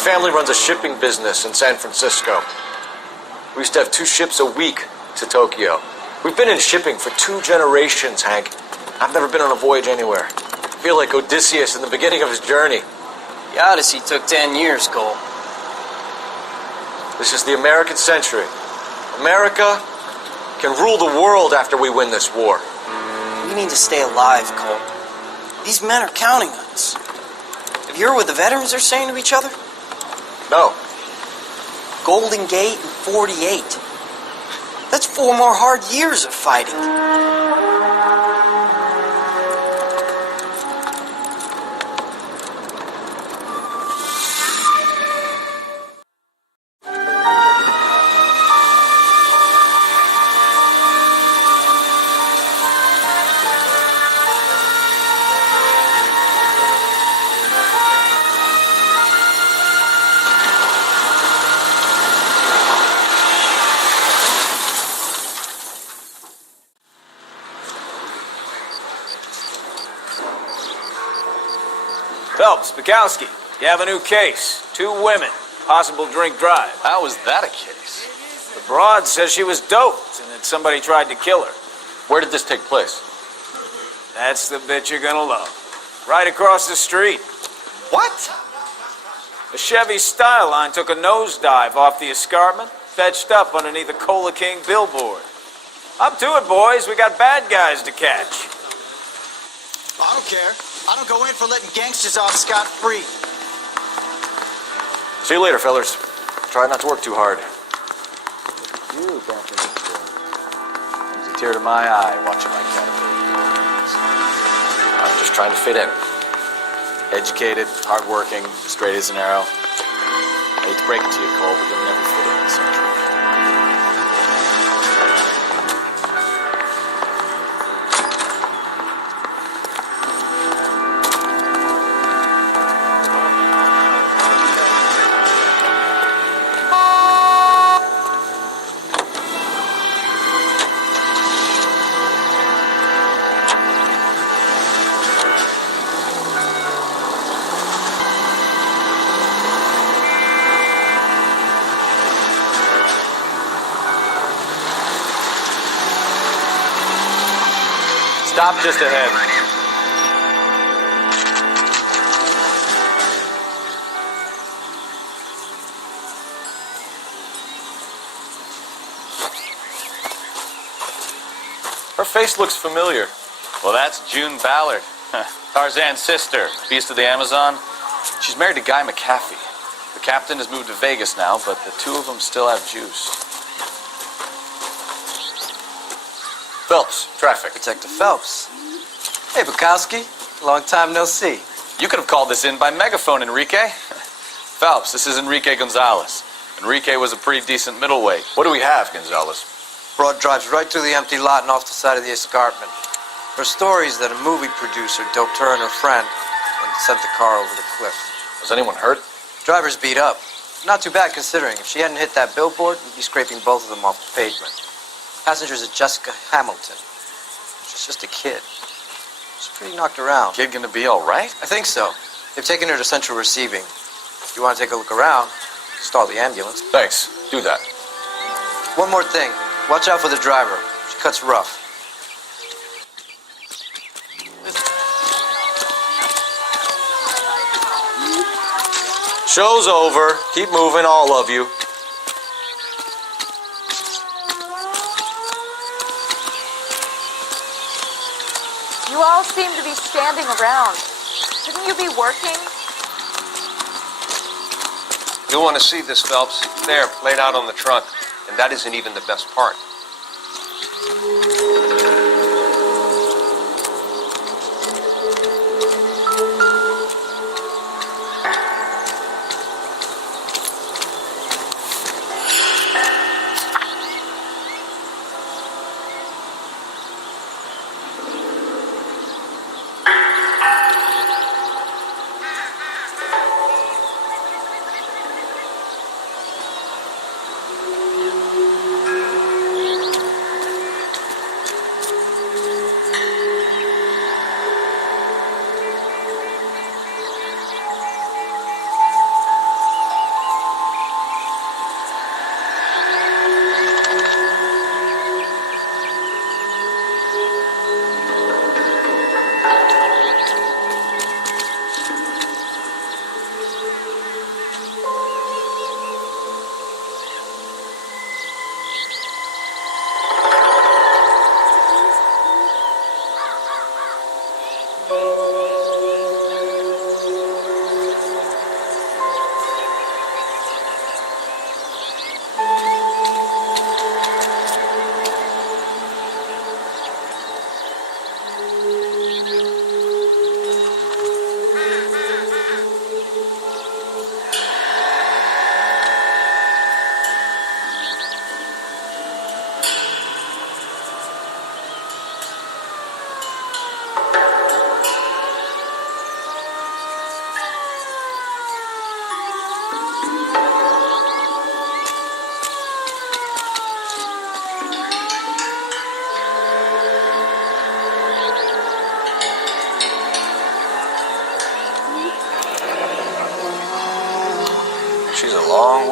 family runs a shipping business in San Francisco. We used to have 2 ships a week to Tokyo. We've been in shipping for 2 generations, Hank. I've never been on a voyage anywhere. I feel like Odysseus in the beginning of his journey. The Odyssey took 10 years, Cole. This is the American century. America can rule the world after we win this war. We need to stay alive, Cole. These men are counting on us. Have you heard what the veterans are saying to each other? No. Golden Gate and 48. That's 4 more hard years of fighting. Phelps, Bukowski, you have a new case. 2 women, possible drink drive. How is that a case? The broad says she was doped and that somebody tried to kill her. Where did this take place? That's the bit you're gonna love. Right across the street. What? A Chevy Styline took a nosedive off the escarpment, fetched up underneath a Cola King billboard. Up to it, boys. We got bad guys to catch. I don't care. I don't go in for letting gangsters off scot-free. See you later, fellers. Try not to work too hard. You, Captain Eastwood. Brings a tear to my eye watching my caterpillar. I'm just trying to fit in. Educated, hardworking, straight as an arrow. I hate to break it to you, Cole, but you'll never fit in this country. Stop just ahead. Her face looks familiar. Well, that's June Ballard, Tarzan's sister, Beast of the Amazon. She's married to Guy McCaffey. The captain has moved to Vegas now, but the 2 of them still have juice. Phelps, traffic. Detective Phelps. Hey, Bukowski. Long time no see. You could have called this in by megaphone, Enrique. Phelps, this is Enrique Gonzalez. Enrique was a pretty decent middleweight. What do we have, Gonzalez? Broad drives right through the empty lot and off the side of the escarpment. Her story is that a movie producer doped her and her friend and sent the car over the cliff. Was anyone hurt? Driver's beat up. Not too bad considering. If she hadn't hit that billboard, we'd be scraping both of them off the pavement. Passenger's is Jessica Hamilton. She's just a kid. She's pretty knocked around. Kid gonna be all right? I think so. They've taken her to central receiving. If you want to take a look around, stall the ambulance. Thanks. Do that. One more thing. Watch out for the driver. She cuts rough. Show's over. Keep moving, all of you. You all seem to be standing around. Shouldn't you be working? You'll want to see this, Phelps. There, laid out on the trunk. And that isn't even the best part.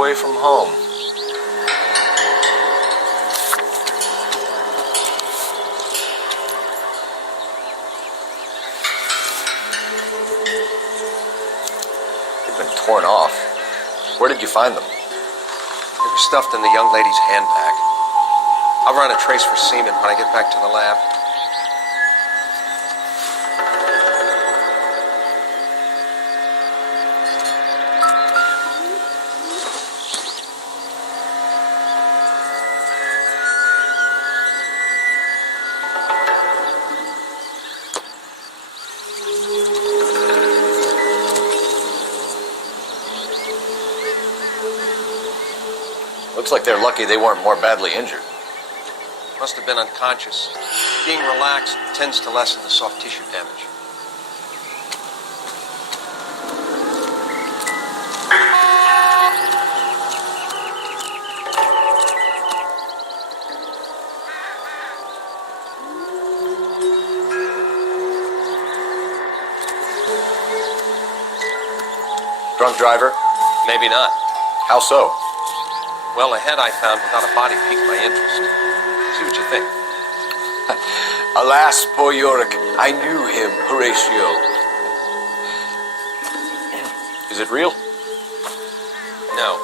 away from home. They've been torn off. Where did you find them? They were stuffed in the young lady's handbag. I'll run a trace for semen when I get back to the lab. Looks like they're lucky they weren't more badly injured. Must have been unconscious. Being relaxed tends to lessen the soft tissue damage. Drunk driver? Maybe not. How so? Well, a head I found without a body piqued my interest. See what you think. Alas, poor Yorick, I knew him, Horatio. Is it real? No.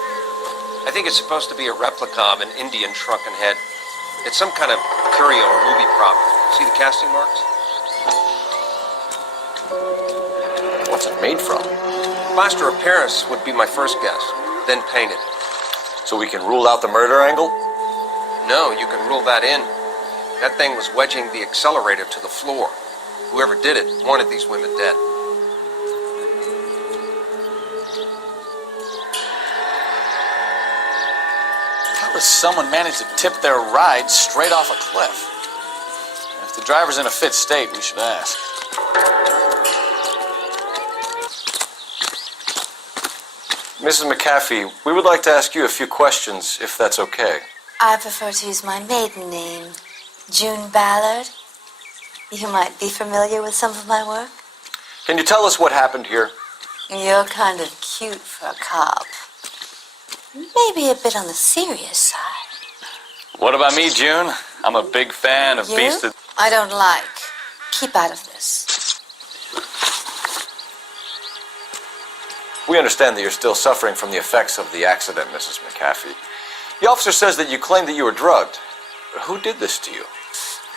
I think it's supposed to be a replica of an Indian shrunken head. It's some kind of curio or movie prop. See the casting marks? What's it made from? Plaster of Paris would be my first guess, then painted. So we can rule out the murder angle? No, you can rule that in. That thing was wedging the accelerator to the floor. Whoever did it wanted these women dead. How does someone manage to tip their ride straight off a cliff? If the driver's in a fit state, we should ask. Mrs. McAfee, we would like to ask you a few questions, if that's okay. I prefer to use my maiden name, June Ballard. You might be familiar with some of my work. Can you tell us what happened here? You're kind of cute for a cop. Maybe a bit on the serious side. What about me, June? I'm a big fan of You? Beast of... I don't like. Keep out of this. We understand that you're still suffering from the effects of the accident, Mrs. McAfee. The officer says that you claimed that you were drugged. Who did this to you?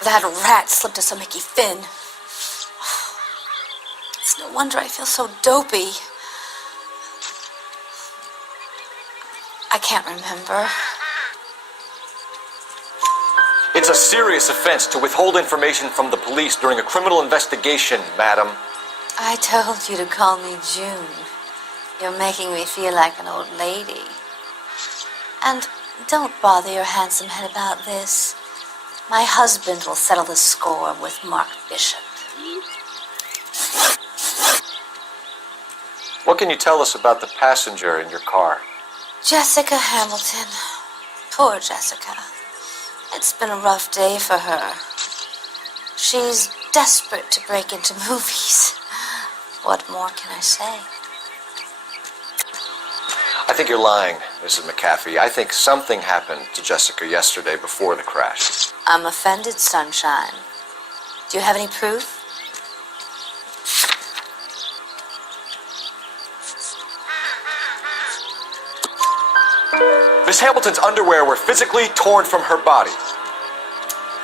That rat slipped us a Mickey Finn. It's no wonder I feel so dopey. I can't remember. It's a serious offense to withhold information from the police during a criminal investigation, madam. I told you to call me June. You're making me feel like an old lady. And don't bother your handsome head about this. My husband will settle the score with Mark Bishop. What can you tell us about the passenger in your car? Jessica Hamilton. Poor Jessica. It's been a rough day for her. She's desperate to break into movies. What more can I say? I think you're lying, Mrs. McAfee. I think something happened to Jessica yesterday before the crash. I'm offended, Sunshine. Do you have any proof? Miss Hamilton's underwear were physically torn from her body.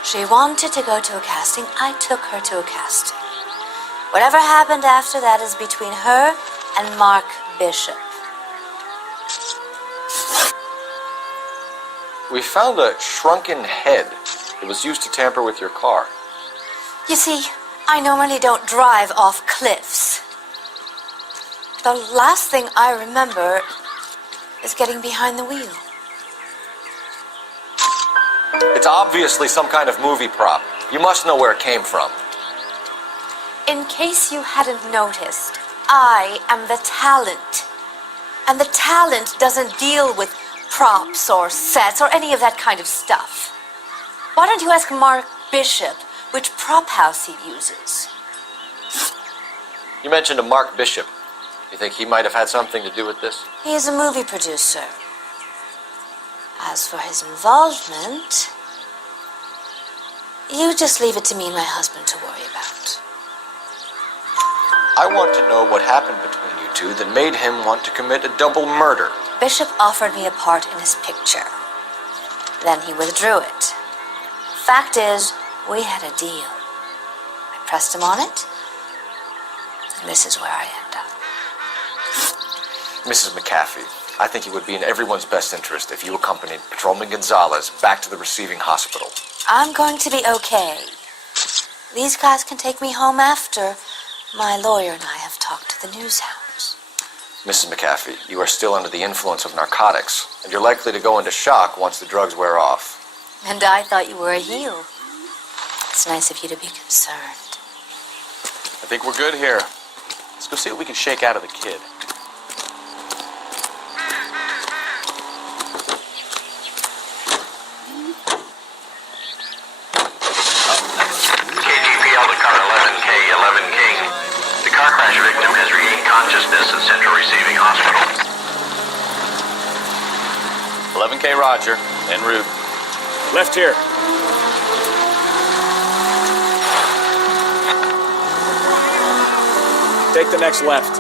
She wanted to go to a casting. I took her to a casting. Whatever happened after that is between her and Mark Bishop. We found a shrunken head. It was used to tamper with your car. You see, I normally don't drive off cliffs. The last thing I remember is getting behind the wheel. It's obviously some kind of movie prop. You must know where it came from. In case you hadn't noticed, I am the talent. And the talent doesn't deal with props or sets or any of that kind of stuff. Why don't you ask Mark Bishop which prop house he uses? You mentioned a Mark Bishop. You think he might have had something to do with this? He is a movie producer. As for his involvement, you just leave it to me and my husband to worry about. I want to know what happened between you two that made him want to commit a double murder. Bishop offered me a part in his picture. Then he withdrew it. Fact is, we had a deal. I pressed him on it, and this is where I end up. Mrs. McAfee, I think it would be in everyone's best interest if you accompanied Patrolman Gonzalez back to the receiving hospital. I'm going to be okay. These guys can take me home after my lawyer and I have talked to the news hounds. Mrs. McAfee, you are still under the influence of narcotics, and you're likely to go into shock once the drugs wear off. And I thought you were a heel. It's nice of you to be concerned. I think we're good here. Let's go see what we can shake out of the kid. KGPL to car 11K, 11 King. The car crash victim has regained consciousness at Central Receiving Hospital. 11K Roger, en route. Left here. Take the next left.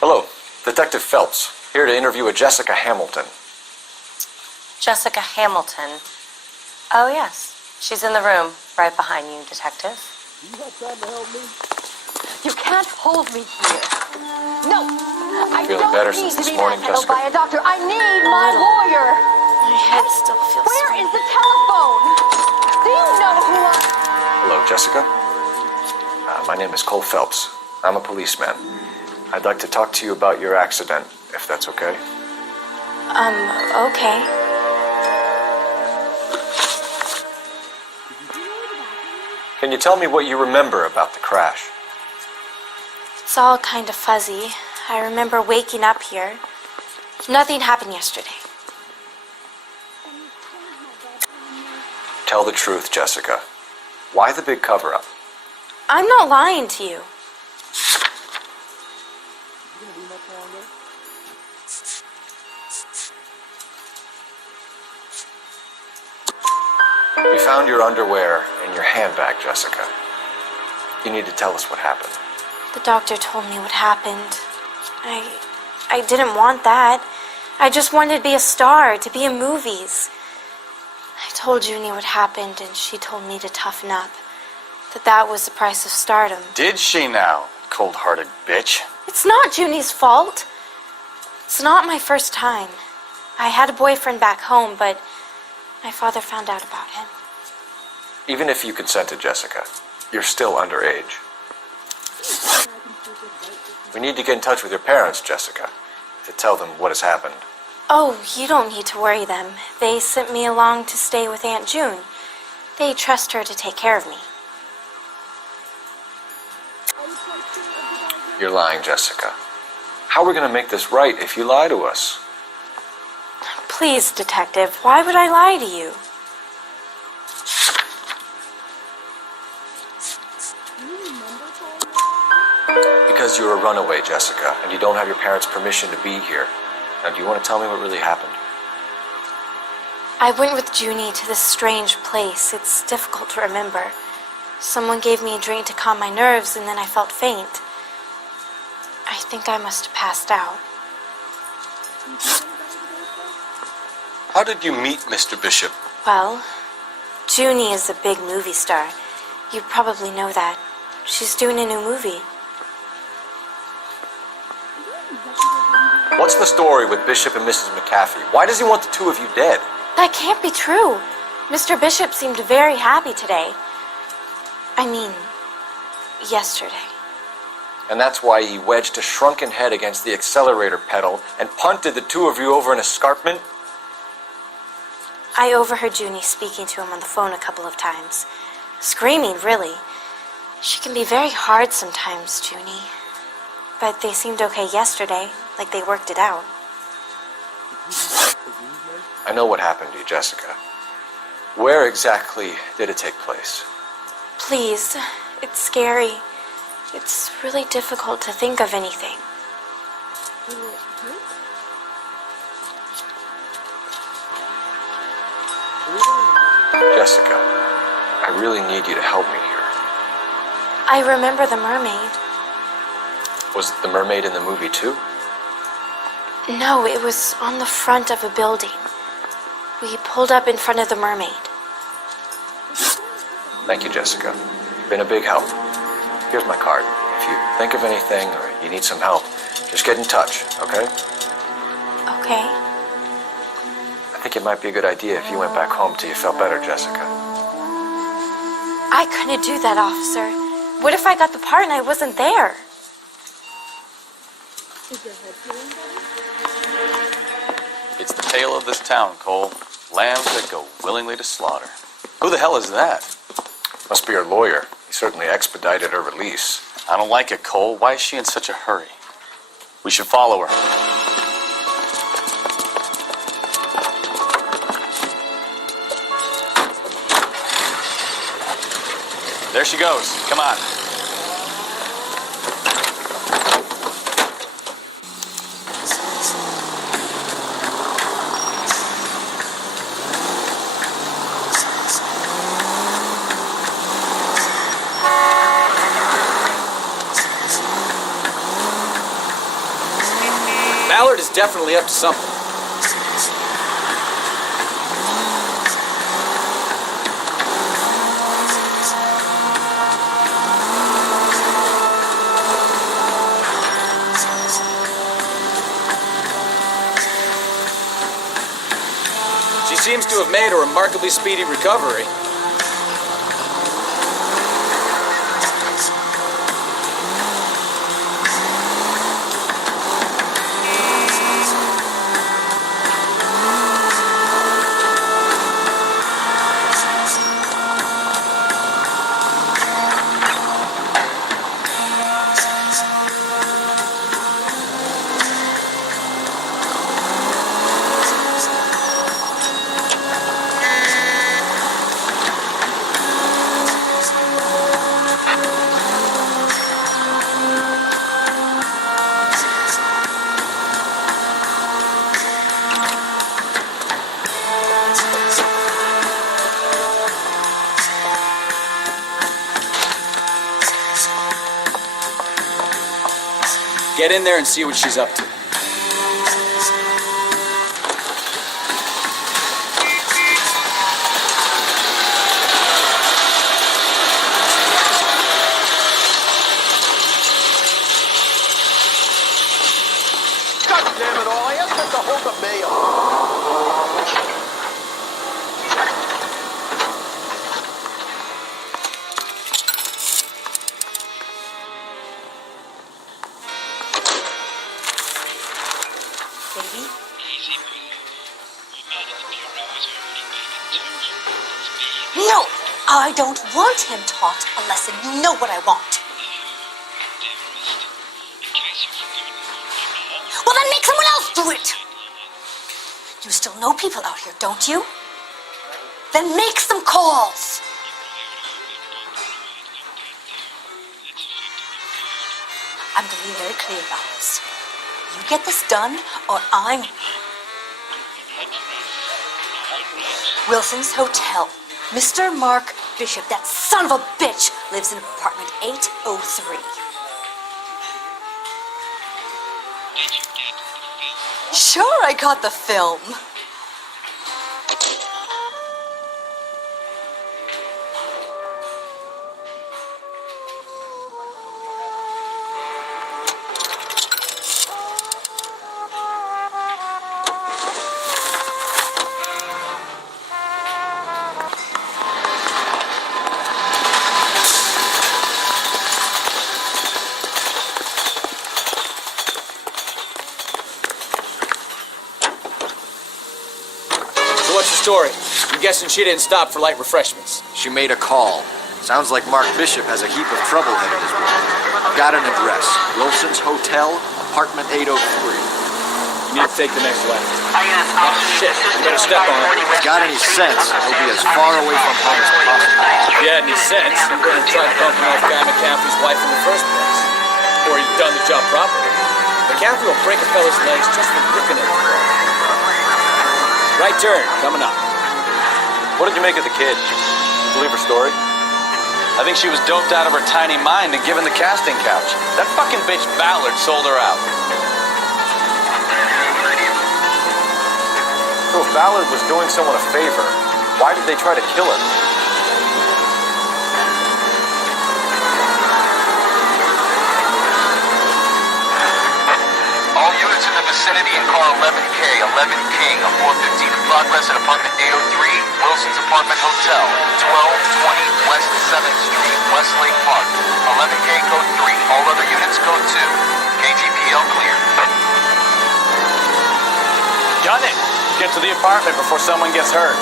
Hello, Detective Phelps, here to interview a Jessica Hamilton. Jessica Hamilton. Oh, yes. She's in the room, right behind you, Detective. You can't hold me here. No, I Feeling don't better need since to this be morning, manhandled Jessica? by a doctor. I need my lawyer. My head still feels Where is the telephone? Do you know who I... Hello, Jessica. My name is Cole Phelps. I'm a policeman. I'd like to talk to you about your accident, if that's okay. Okay. Can you tell me what you remember about the crash? It's all kind of fuzzy. I remember waking up here. Nothing happened yesterday. Tell the truth, Jessica. Why the big cover-up? I'm not lying to you. We found your underwear in your handbag, Jessica. You need to tell us what happened. The doctor told me what happened. I didn't want that. I just wanted to be a star, to be in movies. I told Junie what happened, and she told me to toughen up. That was the price of stardom. Did she now, cold-hearted bitch? It's not Junie's fault. It's not my first time. I had a boyfriend back home, but my father found out about him. Even if you consented, Jessica, you're still underage. We need to get in touch with your parents, Jessica, to tell them what has happened. Oh, you don't need to worry them. They sent me along to stay with Aunt June. They trust her to take care of me. You're lying, Jessica. How are we going to make this right if you lie to us? Please, Detective, why would I lie to you? Because you're a runaway, Jessica, and you don't have your parents' permission to be here. Now, do you want to tell me what really happened? I went with Junie to this strange place. It's difficult to remember. Someone gave me a drink to calm my nerves, and then I felt faint. I think I must have passed out. How did you meet Mr. Bishop? Well, Junie is a big movie star. You probably know that. She's doing a new movie. What's the story with Bishop and Mrs. McAfee? Why does he want the two of you dead? That can't be true. Mr. Bishop seemed very happy today. I mean, yesterday. And that's why he wedged a shrunken head against the accelerator pedal and punted the two of you over an escarpment? I overheard Junie speaking to him on the phone a couple of times. Screaming, really. She can be very hard sometimes, Junie. but they seemed okay yesterday, like they worked it out. I know what happened to you, Jessica. Where exactly did it take place? Please, it's scary. It's really difficult to think of anything. Jessica, I really need you to help me here. I remember the mermaid. Was the mermaid in the movie too? No, it was on the front of a building. We pulled up in front of the mermaid. Thank you, Jessica. Been a big help. Here's my card. If you think of anything or you need some help, just get in touch, okay? Okay. I think it might be a good idea if you went back home till you felt better, Jessica. I couldn't do that, officer. What if I got the part and I wasn't there? It's the tale of this town, Cole. Lambs that go willingly to slaughter. Who the hell is that? Must be her lawyer. He certainly expedited her release. I don't like it, Cole. Why is she in such a hurry? We should follow her. There she goes. Come on. Ballard is definitely up to something. She seems to have made a remarkably speedy recovery. Get in there and see what she's up to. God damn it all, I asked them to hold the mail. Baby? No! I don't want him taught a lesson. You know what I want. Well, then make someone else do it! You still know people out here, don't you? Then make some calls! I'm going to be very clear about this. You get this done, or I'm... Wilson's Hotel. Mr. Mark Bishop, that son of a bitch, lives in apartment 803. Sure, I got the film. What's the story? I'm guessing she didn't stop for light refreshments. She made a call. Sounds like Mark Bishop has a heap of trouble headed his way. Got an address. Wilson's Hotel, apartment 803. You need to take the next left. Oh, shit. You better step on it. Got any sense? He'll be as far away from home as possible. If you had any sense, you wouldn't have tried bumping off Guy McCaffrey's wife in the first place. Or you'd done the job properly. McCaffrey will break a fella's legs just for looking at him. Right turn, coming up. What did you make of the kid? You believe her story? I think she was doped out of her tiny mind and given the casting couch. That fucking bitch Ballard sold her out. So if Ballard was doing someone a favor, why did they try to kill her? All units in the vicinity in car 11K, 11 King, a 415 in progress at apartment 803, Wilson's Apartment Hotel, 1220 West 7th Street, Westlake Park. 11K code 3, all other units code 2. KTPL clear. Gun it! Get to the apartment before someone gets hurt.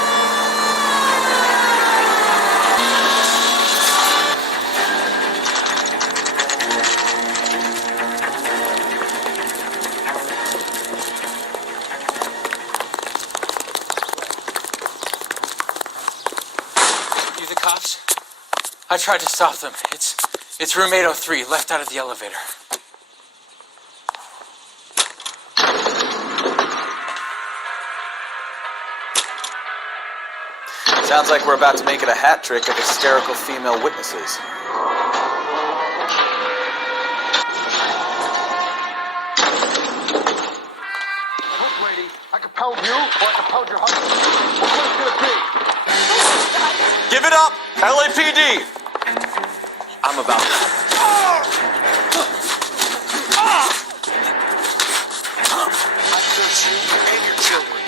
You the cops? I tried to stop them. It's room 803, left out of the elevator. Sounds like we're about to make it a hat trick of hysterical female witnesses. Look, lady, I can pound you, or I can pound your husband. Which one's gonna be? Give it up! LAPD! I'm about to... I search you and your children.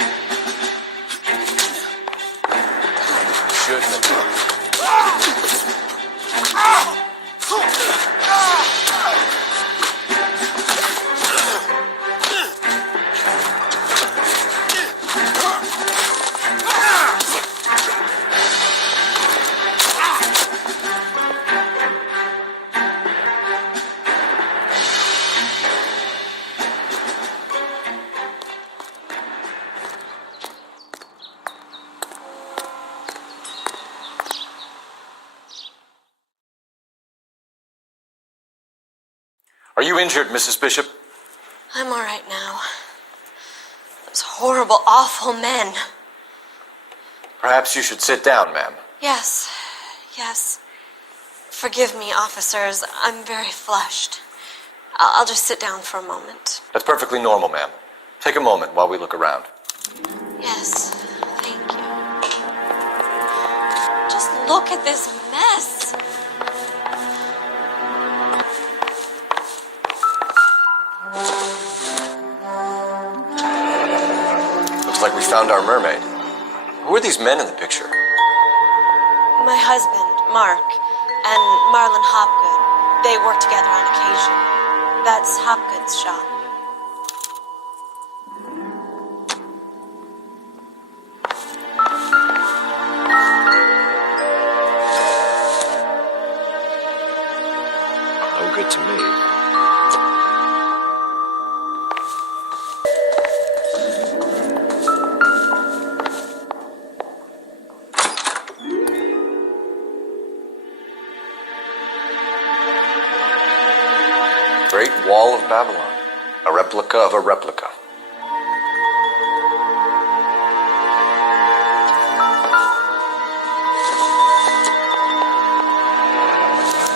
Shouldn't Are you injured, Mrs. Bishop? I'm all right now. Those horrible, awful men. Perhaps you should sit down, ma'am. Yes. Forgive me, officers. I'm very flushed. I'll just sit down for a moment. That's perfectly normal, ma'am. Take a moment while we look around. Yes, thank you. Just look at this mess. Looks like we found our mermaid. Who are these men in the picture? My husband, Mark, and Marlon Hopgood. They work together on occasion. That's Hopgood's shop. No good to me. Great Wall of Babylon. A replica of a replica.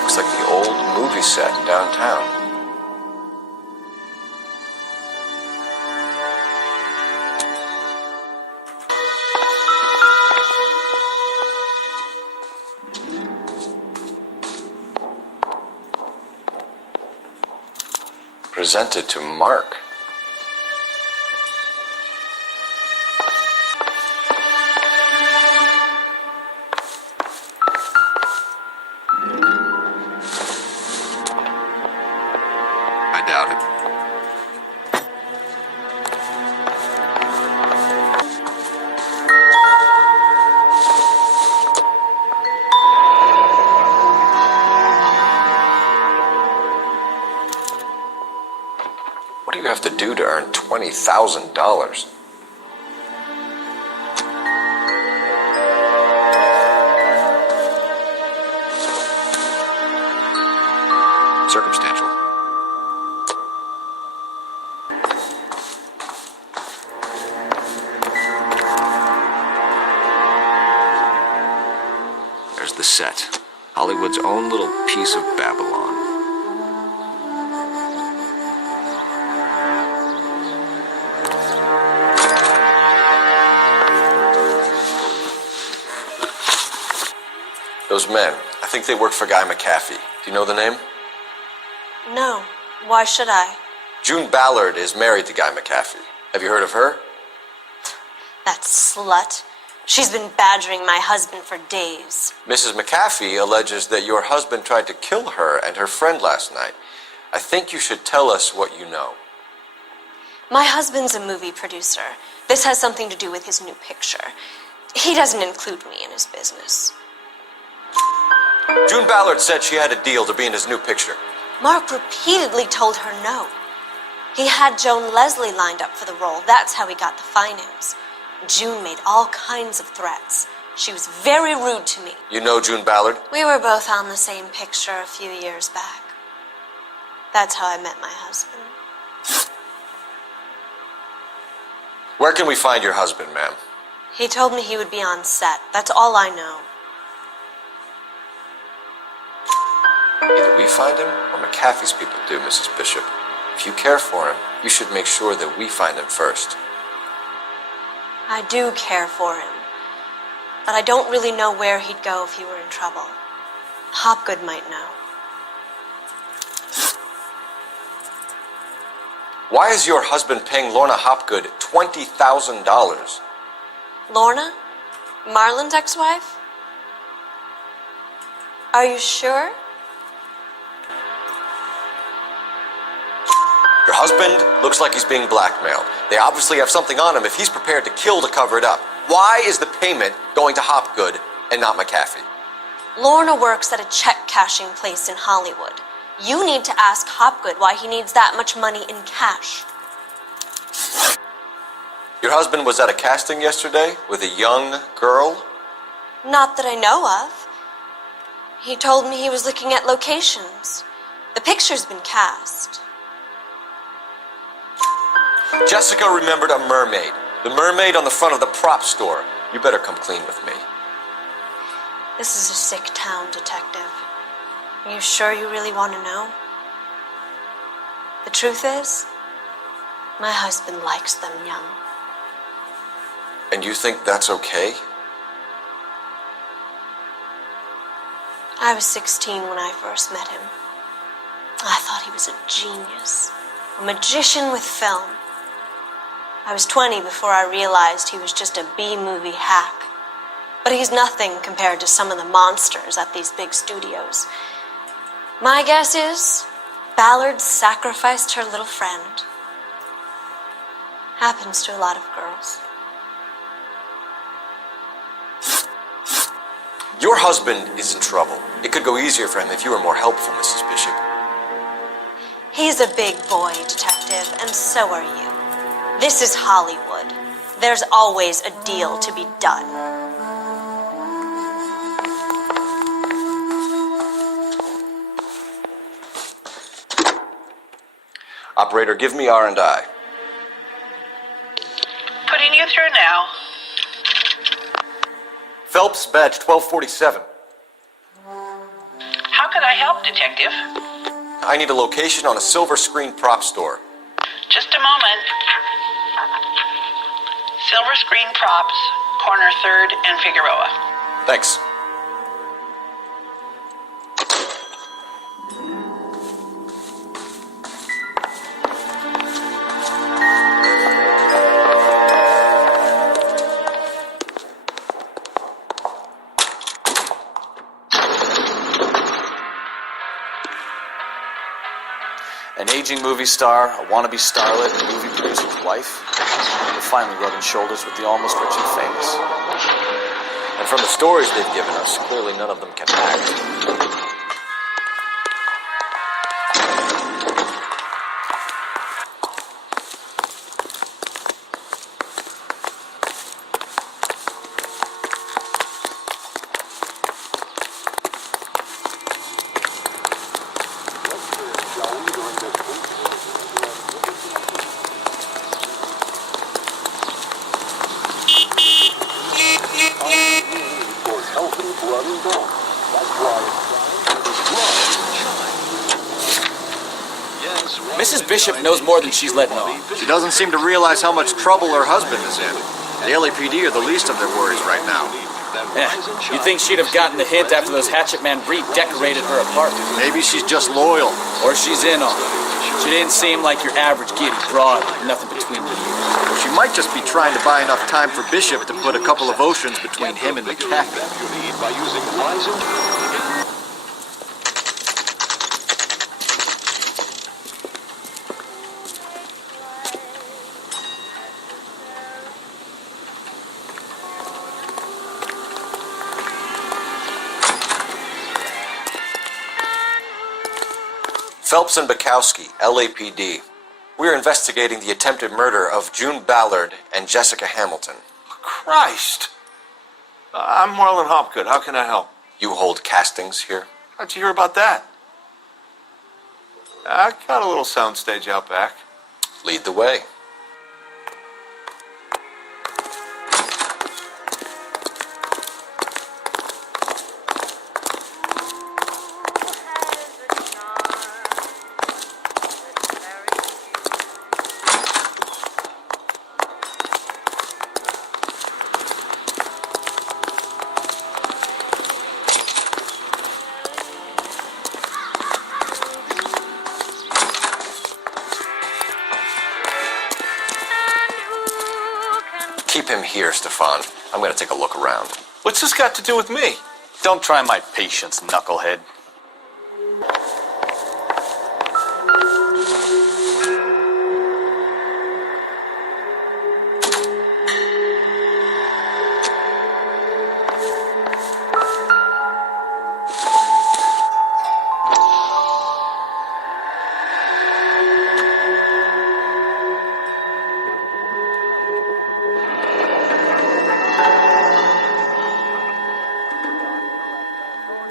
Looks like the old movie set downtown. Presented to Mark. I doubt it. $20,000. Circumstantial. There's the set. Hollywood's own little piece of Babylon. Those men, I think they work for Guy McAfee. Do you know the name? No. Why should I? June Ballard is married to Guy McAfee. Have you heard of her? That slut. She's been badgering my husband for days. Mrs. McAfee alleges that your husband tried to kill her and her friend last night. I think you should tell us what you know. My husband's a movie producer. This has something to do with his new picture. He doesn't include me in his business. June Ballard said she had a deal to be in his new picture. Mark repeatedly told her no. He had Joan Leslie lined up for the role. That's how he got the finance. June made all kinds of threats. She was very rude to me. You know June Ballard? We were both on the same picture a few years back. That's how I met my husband. Where can we find your husband, ma'am? He told me he would be on set. That's all I know. Either we find him or McAfee's people do, Mrs. Bishop. If you care for him, you should make sure that we find him first. I do care for him, but I don't really know where he'd go if he were in trouble. Hopgood might know. Why is your husband paying Lorna Hopgood $20,000? Lorna? Marlon's ex-wife? Are you sure? Your husband looks like he's being blackmailed. They obviously have something on him if he's prepared to kill to cover it up. Why is the payment going to Hopgood and not McAfee? Lorna works at a check-cashing place in Hollywood. You need to ask Hopgood why he needs that much money in cash. Your husband was at a casting yesterday with a young girl? Not that I know of. He told me he was looking at locations. The picture's been cast. Jessica remembered a mermaid. The mermaid on the front of the prop store. You better come clean with me. This is a sick town, Detective. Are you sure you really want to know? The truth is, my husband likes them young. And you think that's okay? I was 16 when I first met him. I thought he was a genius, a magician with film. I was 20 before I realized he was just a B-movie hack. But he's nothing compared to some of the monsters at these big studios. My guess is Ballard sacrificed her little friend. Happens to a lot of girls. Your husband is in trouble. It could go easier for him if you were more helpful, Mrs. Bishop. He's a big boy, Detective, and so are you. This is Hollywood. There's always a deal to be done. Operator, give me R&I. Putting you through now. Phelps, badge 1247. How could I help, Detective? I need a location on a silver screen prop store. Just a moment. Silver Screen Props, corner 3rd and Figueroa. Thanks. An aging movie star, a wannabe starlet, a movie producer's wife. We're finally rubbing shoulders with the almost rich and famous. And from the stories they've given us, clearly none of them can act. blood and bone. That's why it's blood and shine. Mrs. Bishop knows more than she's letting on. She doesn't seem to realize how much trouble her husband is in. The LAPD are the least of their worries right now. Yeah, you'd think she'd have gotten the hint after those Hatchet Men redecorated her apartment. Maybe she's just loyal. Or she's in on it. She didn't seem like your average giddy broad, nothing between the years. She might just be trying to buy enough time for Bishop to put a couple of oceans between him and McCaffrey. By using wise and Phelps and Bukowski, LAPD. We're investigating the attempted murder of June Ballard and Jessica Hamilton. Christ! I'm Marlon Hopgood. How can I help? You hold castings here? How'd you hear about that? I got a little soundstage out back. Lead the way. Keep him here, Stefan. I'm gonna take a look around. What's this got to do with me? Don't try my patience, knucklehead.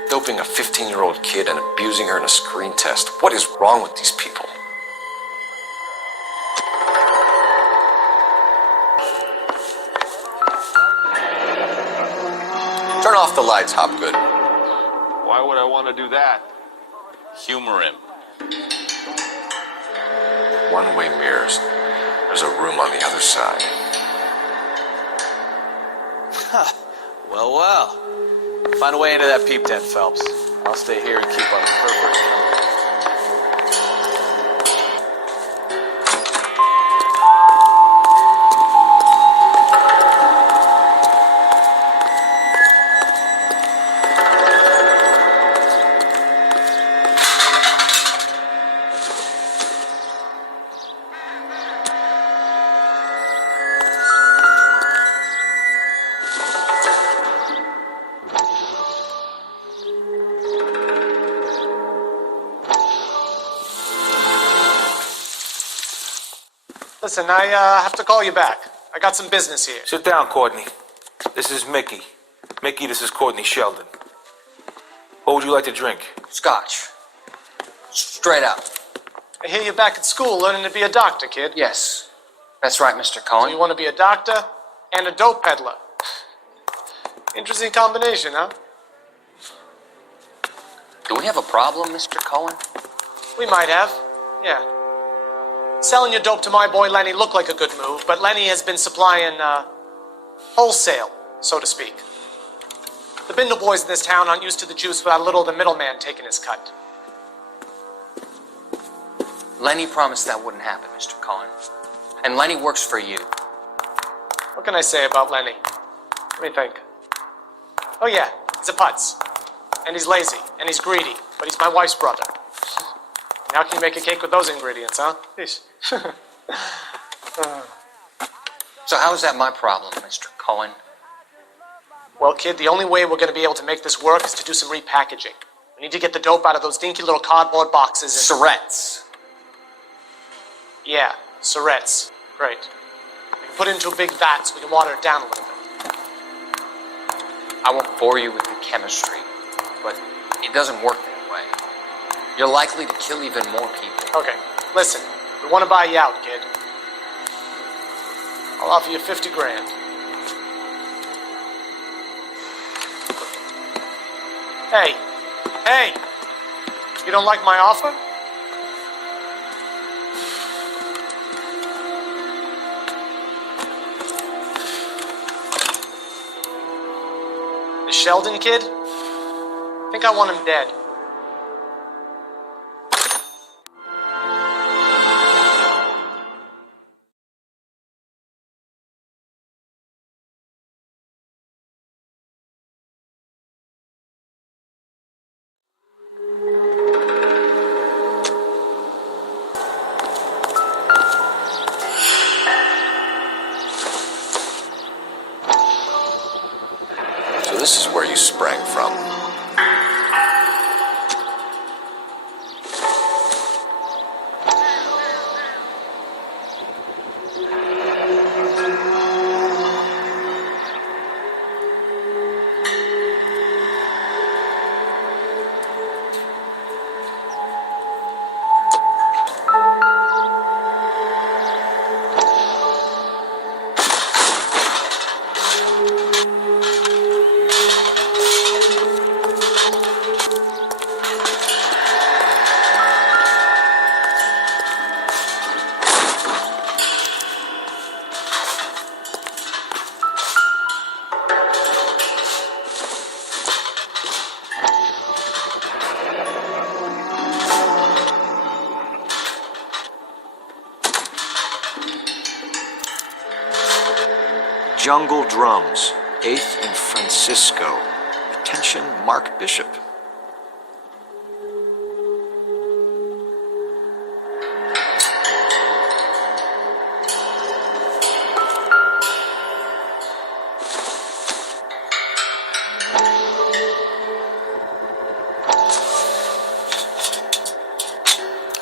Doping a 15-year-old kid and abusing her in a screen test. What is wrong with these people? Turn off the lights, Hopgood. Why would I want to do that? Humor him. One-way mirrors. There's a room on the other side. Well, well. Find a way into that peep tent, Phelps. I'll stay here and keep our perverts coming. Listen, I have to call you back. I got some business here. Sit down, Courtney. This is Mickey. Mickey, this is Courtney Sheldon. What would you like to drink? Scotch. Straight out. I hear you're back at school learning to be a doctor, kid. Yes. That's right, Mr. Cohen. So you want to be a doctor and a dope peddler. Interesting combination, huh? Do we have a problem, Mr. Cohen? We might have. Yeah. Selling your dope to my boy Lenny looked like a good move, but Lenny has been supplying, wholesale, so to speak. The Bindle boys in this town aren't used to the juice without a little of the middleman taking his cut. Lenny promised that wouldn't happen, Mr. Cohen. And Lenny works for you. What can I say about Lenny? Let me think. Oh yeah, he's a putz. And he's lazy, and he's greedy, but he's my wife's brother. How can you make a cake with those ingredients, huh? So how is that my problem, Mr. Cohen? Well, kid, the only way we're going to be able to make this work is to do some repackaging. We need to get the dope out of those dinky little cardboard boxes and... Surrettes. Yeah, Surrettes. Great. We can put it into a big vat so we can water it down a little bit. I won't bore you with the chemistry, but it doesn't work that way. You're likely to kill even more people. Okay, listen. We want to buy you out, kid. I'll offer you 50 grand. Hey, hey! You don't like my offer? The Sheldon kid? I think I want him dead. So this is where you sprang from. Jungle Drums, 8th and Francisco. Attention, Mark Bishop.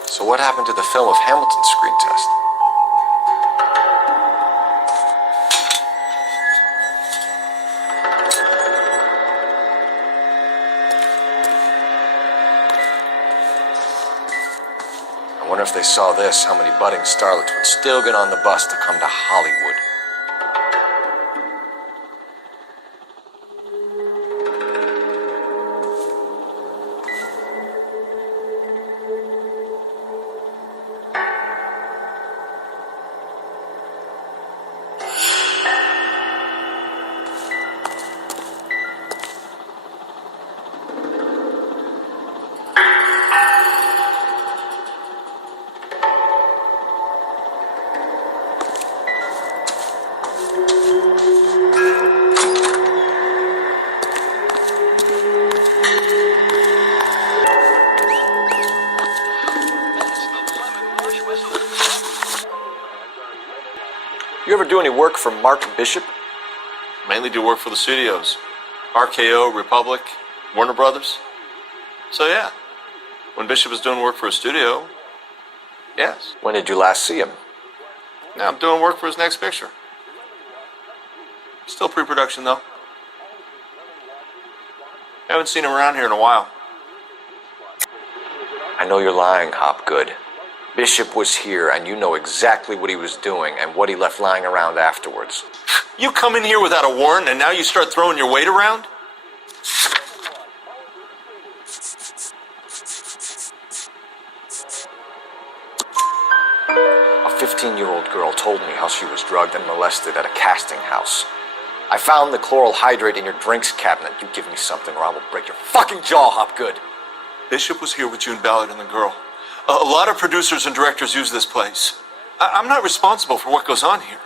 So what happened to the film of Hamilton's screen test? I wonder if they saw this, how many budding starlets would still get on the bus to come to Hollywood. You ever do any work for Mark Bishop? Mainly do work for the studios. RKO, Republic, Warner Brothers. So yeah, when Bishop is doing work for a studio, yes. When did you last see him? Now I'm doing work for his next picture. Still pre-production though. Haven't seen him around here in a while. I know you're lying, Hopgood. Bishop was here, and you know exactly what he was doing and what he left lying around afterwards. You come in here without a warrant, and now you start throwing your weight around? A 15-year-old girl told me how she was drugged and molested at a casting house. I found the chloral hydrate in your drinks cabinet. You give me something or I will break your fucking jaw, Hopgood. Bishop was here with June Ballard and the girl. A lot of producers and directors use this place. I'm not responsible for what goes on here.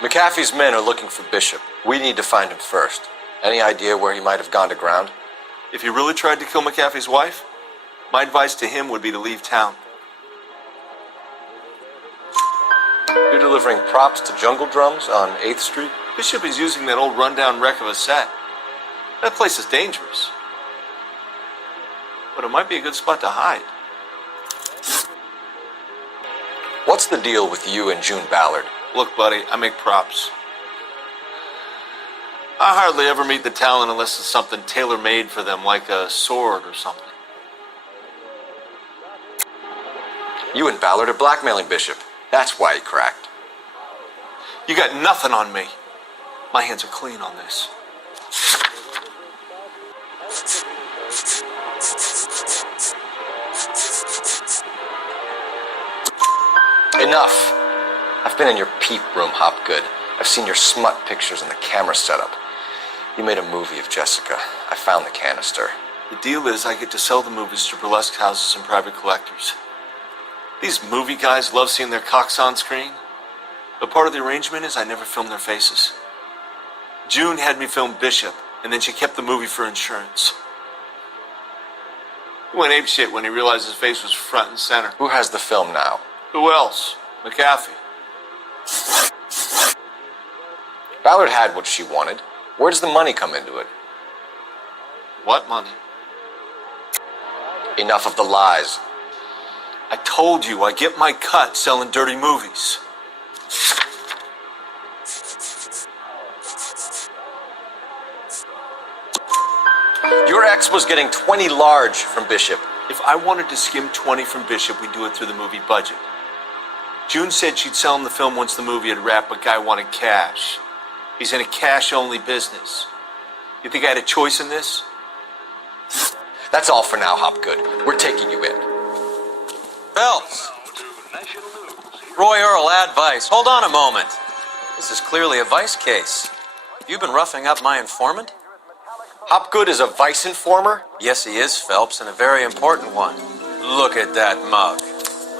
McAfee's men are looking for Bishop. We need to find him first. Any idea where he might have gone to ground? If he really tried to kill McAfee's wife, my advice to him would be to leave town. You're delivering props to Jungle Drums on 8th Street? Bishop is using that old rundown wreck of a set. That place is dangerous. But it might be a good spot to hide. What's the deal with you and June Ballard? Look, buddy, I make props. I hardly ever meet the talent unless it's something tailor-made for them, like a sword or something. You and Ballard are blackmailing Bishop. That's why he cracked. You got nothing on me. My hands are clean on this. Enough. I've been in your peep room, Hopgood. I've seen your smut pictures and the camera setup. You made a movie of Jessica. I found the canister. The deal is I get to sell the movies to burlesque houses and private collectors. These movie guys love seeing their cocks on screen. But part of the arrangement is I never film their faces. June had me film Bishop, and then she kept the movie for insurance. He went apeshit when he realized his face was front and center. Who has the film now? Who else? McAfee. Ballard had what she wanted. Where does the money come into it? What money? Enough of the lies. I told you I get my cut selling dirty movies. Your ex was getting 20 large from Bishop. If I wanted to skim 20 from Bishop, we'd do it through the movie budget. June said she'd sell him the film once the movie had wrapped, but Guy wanted cash. He's in a cash-only business. You think I had a choice in this? That's all for now, Hopgood. We're taking you in. Phelps! Roy Earl, advice. Hold on a moment. This is clearly a vice case. Have you been roughing up my informant? Hopgood is a vice informer? Yes, he is, Phelps, and a very important one. Look at that mug.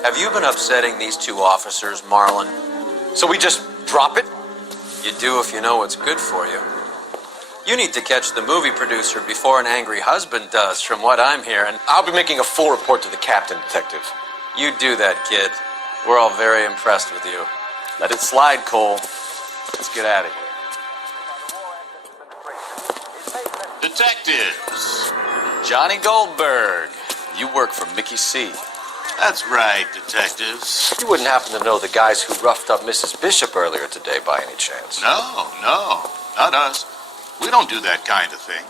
Have you been upsetting these two officers, Marlin? So we just drop it? You do if you know what's good for you. You need to catch the movie producer before an angry husband does, from what I'm hearing. I'll be making a full report to the captain, Detective. You do that, kid. We're all very impressed with you. Let it slide, Cole. Let's get out of here. Detectives. Johnny Goldberg. You work for Mickey C. That's right, detectives. You wouldn't happen to know the guys who roughed up Mrs. Bishop earlier today by any chance? No, not us. We don't do that kind of thing.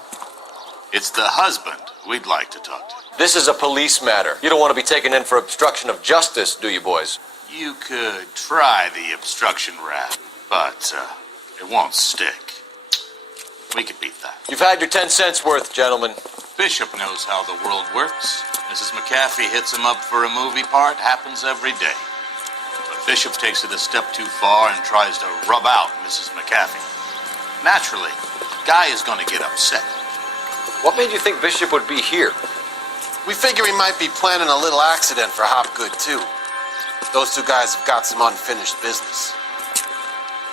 It's the husband we'd like to talk to. This is a police matter. You don't want to be taken in for obstruction of justice, do you, boys? You could try the obstruction rap, but it won't stick. We could beat that. You've had your 10 cents worth, gentlemen. Bishop knows how the world works. Mrs. McAfee hits him up for a movie part, happens every day. But Bishop takes it a step too far and tries to rub out Mrs. McAfee. Naturally, Guy is going to get upset. What made you think Bishop would be here? We figure he might be planning a little accident for Hopgood, too. Those two guys have got some unfinished business.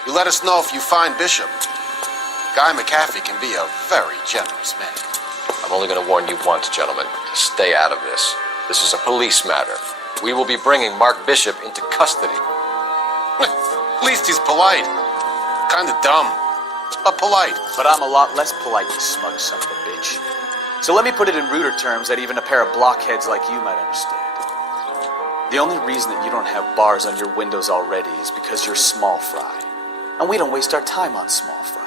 You let us know if you find Bishop. Guy McAfee can be a very generous man. I'm only going to warn you once, gentlemen, to stay out of this. This is a police matter. We will be bringing Mark Bishop into custody. At least he's polite. Kind of dumb, but polite. But I'm a lot less polite, you smug son of a bitch. So let me put it in ruder terms that even a pair of blockheads like you might understand. The only reason that you don't have bars on your windows already is because you're small fry. And we don't waste our time on small fry.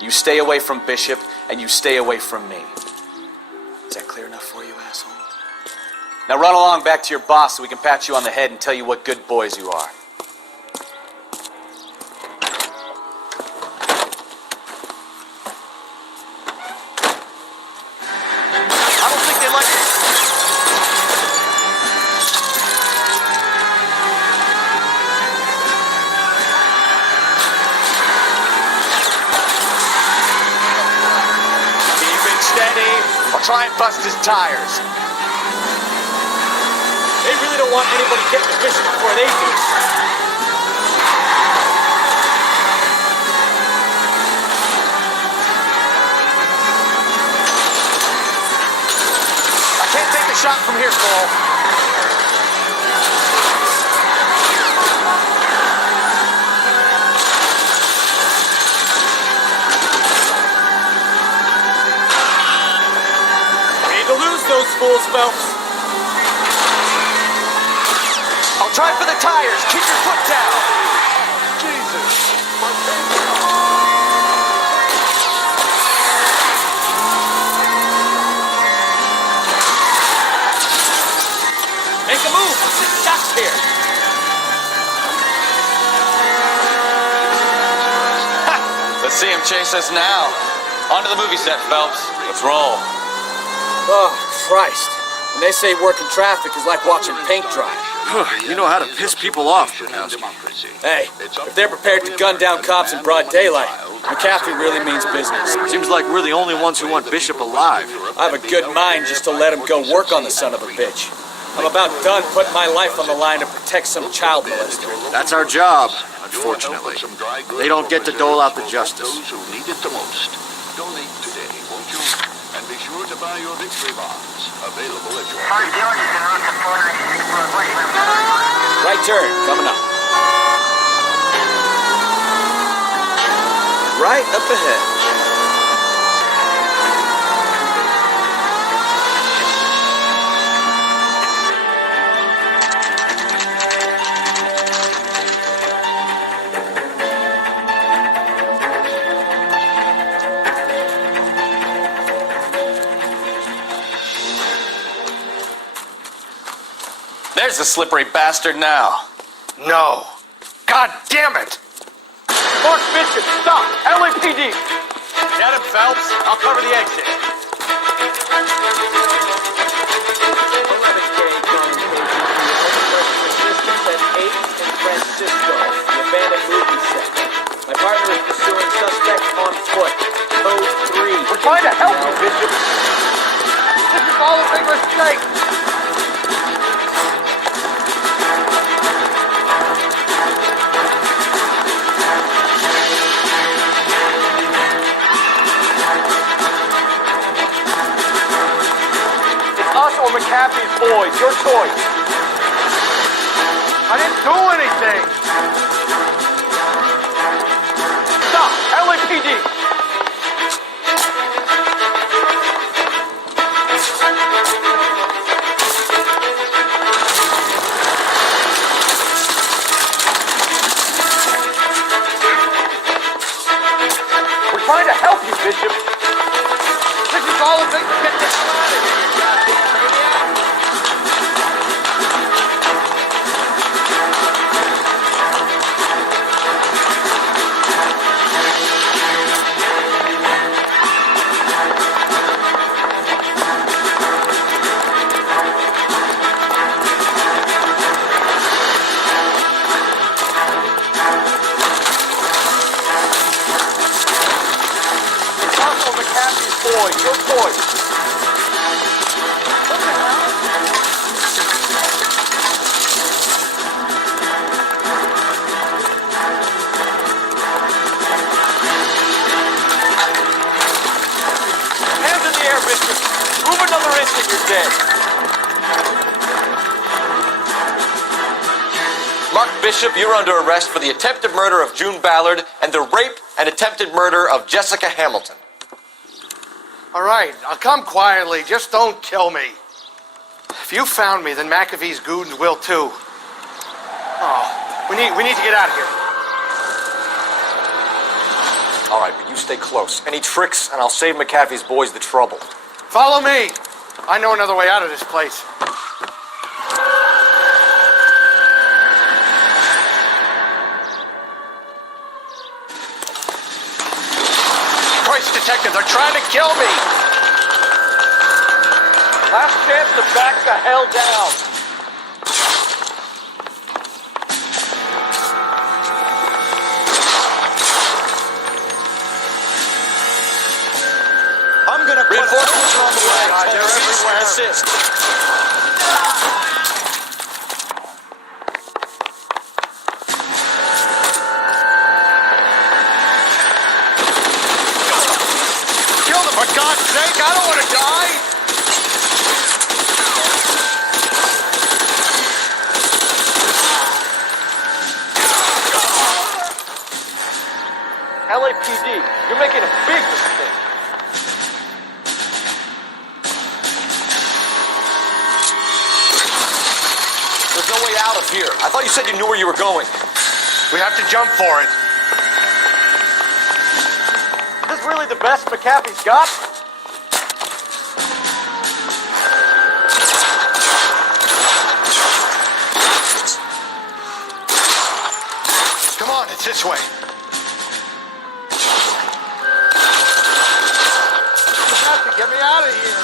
You stay away from Bishop, and you stay away from me. Is that clear enough for you, asshole? Now run along back to your boss so we can pat you on the head and tell you what good boys you are. I don't think they like it. Or try and bust his tires. They really don't want anybody getting to Bishop before they do. I can't take the shot from here, Cole. Those fools, Phelps. I'll try for the tires. Keep your foot down. Jesus. Make a move. We're stuck here. Let's see him chase us now. On to the movie set, Phelps. Let's roll. Oh, Christ. When they say working traffic is like watching paint dry. You know how to piss people off, Bronowski. Hey, if they're prepared to gun down cops in broad daylight, McCaffrey really means business. Seems like we're the only ones who want Bishop alive. I have a good mind just to let him go work on the son of a bitch. I'm about done putting my life on the line to protect some child molester. That's our job, unfortunately. They don't get to dole out the justice. Those who need it the most. Donate today, won't you? And be sure to buy your victory bonds. Available at your... Right turn, coming up. Right up ahead. There's the slippery bastard now. No. God damn it! Mark Bishop, stop! LAPD! Get him, Phelps. I'll cover the exit. 11K assistance at 8 in Francisco, the abandoned movie set. My partner is pursuing suspects on foot. Code 3. We're trying to help you, Bishop. This is all a big mistake. Us or McCaffrey's boys, your choice. I didn't do anything. Stop! LAPD! We're trying to help you, Bishop. This is all a big... Get this out of here, you goddamn maniac. Us or McCaffrey's boys, your choice. Hands in the air, Bishop. Move another inch and you're dead. Mark Bishop, you're under arrest for the attempted murder of June Ballard and the rape and attempted murder of Jessica Hamilton. All right, I'll come quietly. Just don't kill me. If you found me, then McAfee's goons will too. Oh, we need to get out of here. All right, but you stay close. Any tricks, and I'll save McAfee's boys the trouble. Follow me. I know another way out of this place. Christ, detective, they're trying to kill me. Last chance to back the hell down. I'm gonna reinforcements are on the way. God, they're everywhere. Assist. Kill them, for God's sake! I don't want to die! LAPD, you're making a big mistake. There's no way out of here. I thought you said you knew where you were going. We have to jump for it. Is this really the best McAfee's got? Come on, it's this way. You have to get me out of here.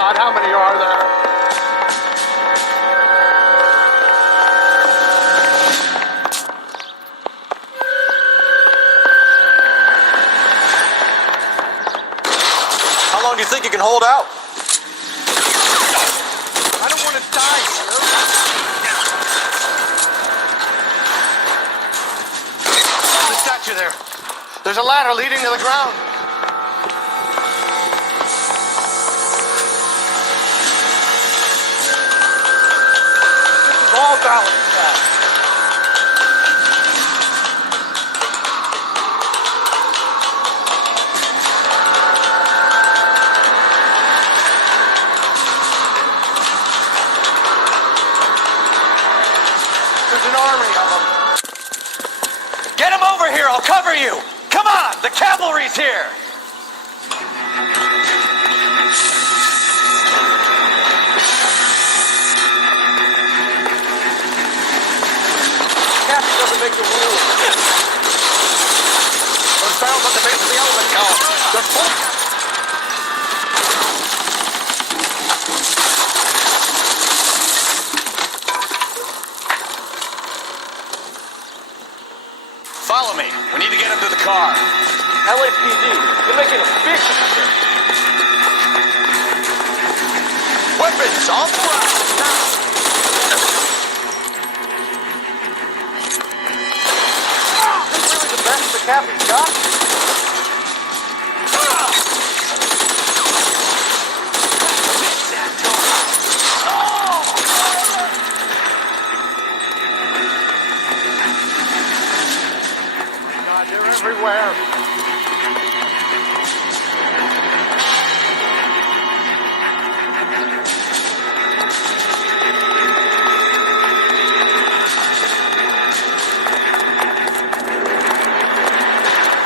God, how many are there? How long do you think you can hold out? I don't want to die, sir. The statue there. There's a ladder leading to the ground. This is all balanced out. There's an army of them. Get him over here, I'll cover you! Come on, the cavalry's here! Captain doesn't make the rules. Those barrels at the base of the element tower. They're full. Follow me. We need to get him to the car. LAPD, you're making a big mistake. Weapons on the ground now. This is really the best the Captain's got. God, they're everywhere.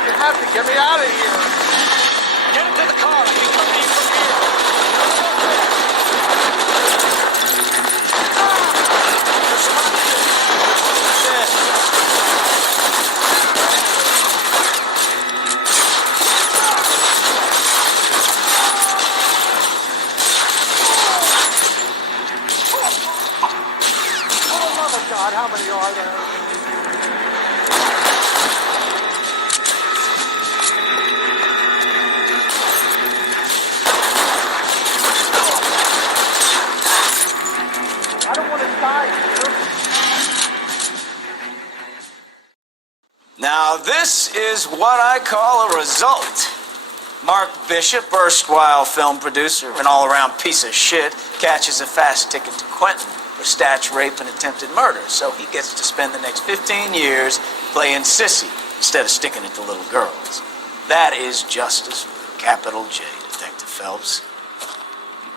You have to get me out of here. Get into the car. I can come to you from here. Oh, mother God, how many are there? I don't want to die here. Now, this is what I call a result. Mark Bishop, erstwhile film producer and all-around piece of shit, catches a fast ticket to Quentin for snatch, rape, and attempted murder, so he gets to spend the next 15 years playing sissy instead of sticking it to little girls. That is justice for a capital J, Detective Phelps.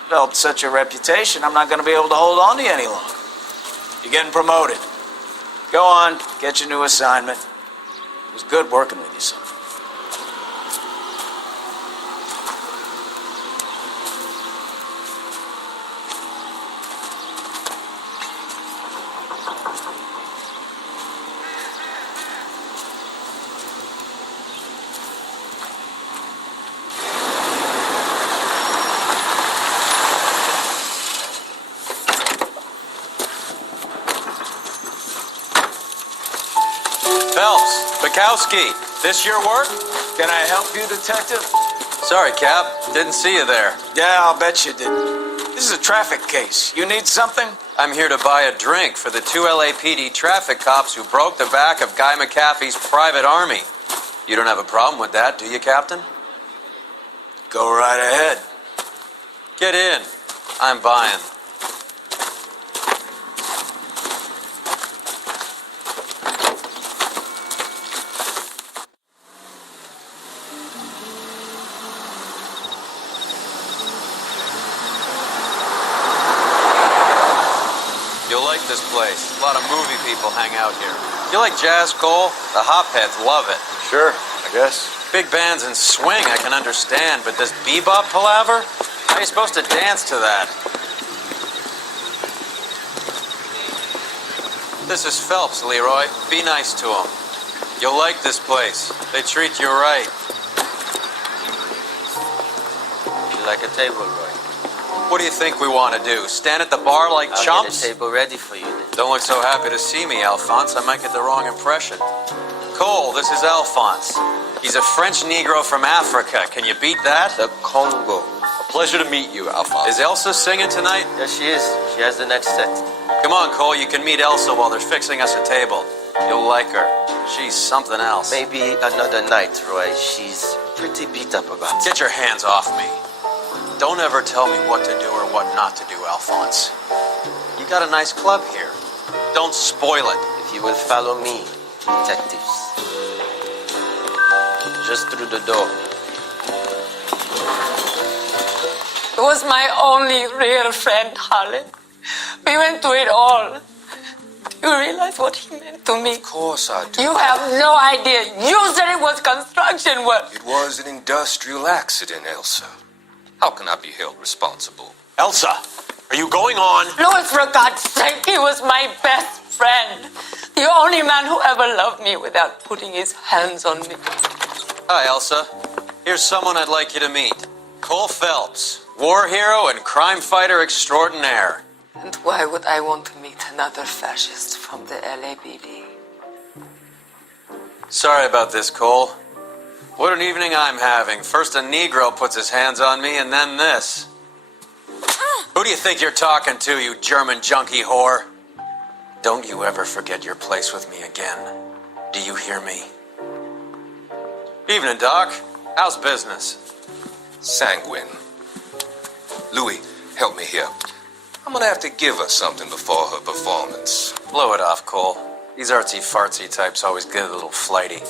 Developed such a reputation, I'm not going to be able to hold on to you any longer. You're getting promoted. Go on, get your new assignment. It was good working with you, son. Phelps, Bukowski, this your work? Can I help you, Detective? Sorry, Cap. Didn't see you there. Yeah, I'll bet you didn't. This is a traffic case. You need something? I'm here to buy a drink for the 2 LAPD traffic cops who broke the back of Guy McAfee's private army. You don't have a problem with that, do you, Captain? Go right ahead. Get in. I'm buying. You'll like this place. A lot of movie people hang out here. You like jazz, Cole? The hopheads love it. Sure, I guess. Big bands and swing I can understand, but this bebop palaver? How are you supposed to dance to that? This is Phelps, Leroy. Be nice to him. You'll like this place. They treat you right. Would you like a table, Roy? What do you think we want to do? Stand at the bar like chumps? I'll get a table ready for you then. Don't look so happy to see me, Alphonse. I might get the wrong impression. Cole, this is Alphonse. He's a French Negro from Africa. Can you beat that? The Congo. A pleasure to meet you, Alphonse. Is Elsa singing tonight? Yes, she is. She has the next set. Come on, Cole. You can meet Elsa while they're fixing us a table. You'll like her. She's something else. Maybe another night, Roy. She's pretty beat up about it. Get your hands off me. Don't ever tell me what to do or what not to do, Alphonse. You got a nice club here. Don't spoil it. If you will follow me, detectives. Just through the door. He was my only real friend, Harlan. We went through it all. Do you realize what he meant to me? Of course I do. You have no idea. You said it was construction work. It was an industrial accident, Elsa. How can I be held responsible? Elsa, are you going on? Louis, for God's sake, he was my best friend. The only man who ever loved me without putting his hands on me. Hi, Elsa. Here's someone I'd like you to meet. Cole Phelps, war hero and crime fighter extraordinaire. And why would I want to meet another fascist from the LAPD? Sorry about this, Cole. What an evening I'm having. First a Negro puts his hands on me, and then this. Who do you think you're talking to, you German junkie whore? Don't you ever forget your place with me again. Do you hear me? Evening, Doc. How's business? Sanguine. Louis, help me here. I'm gonna have to give her something before her performance. Blow it off, Cole. These artsy-fartsy types always get a little flighty.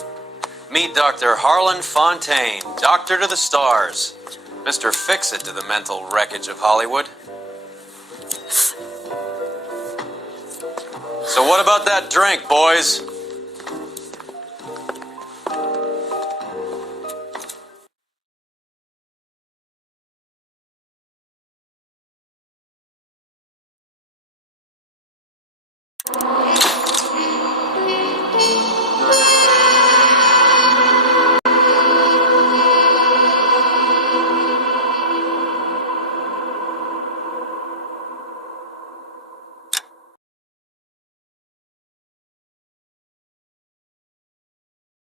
Meet Dr. Harlan Fontaine, doctor to the stars. Mr. Fix-It to the mental wreckage of Hollywood. So what about that drink, boys?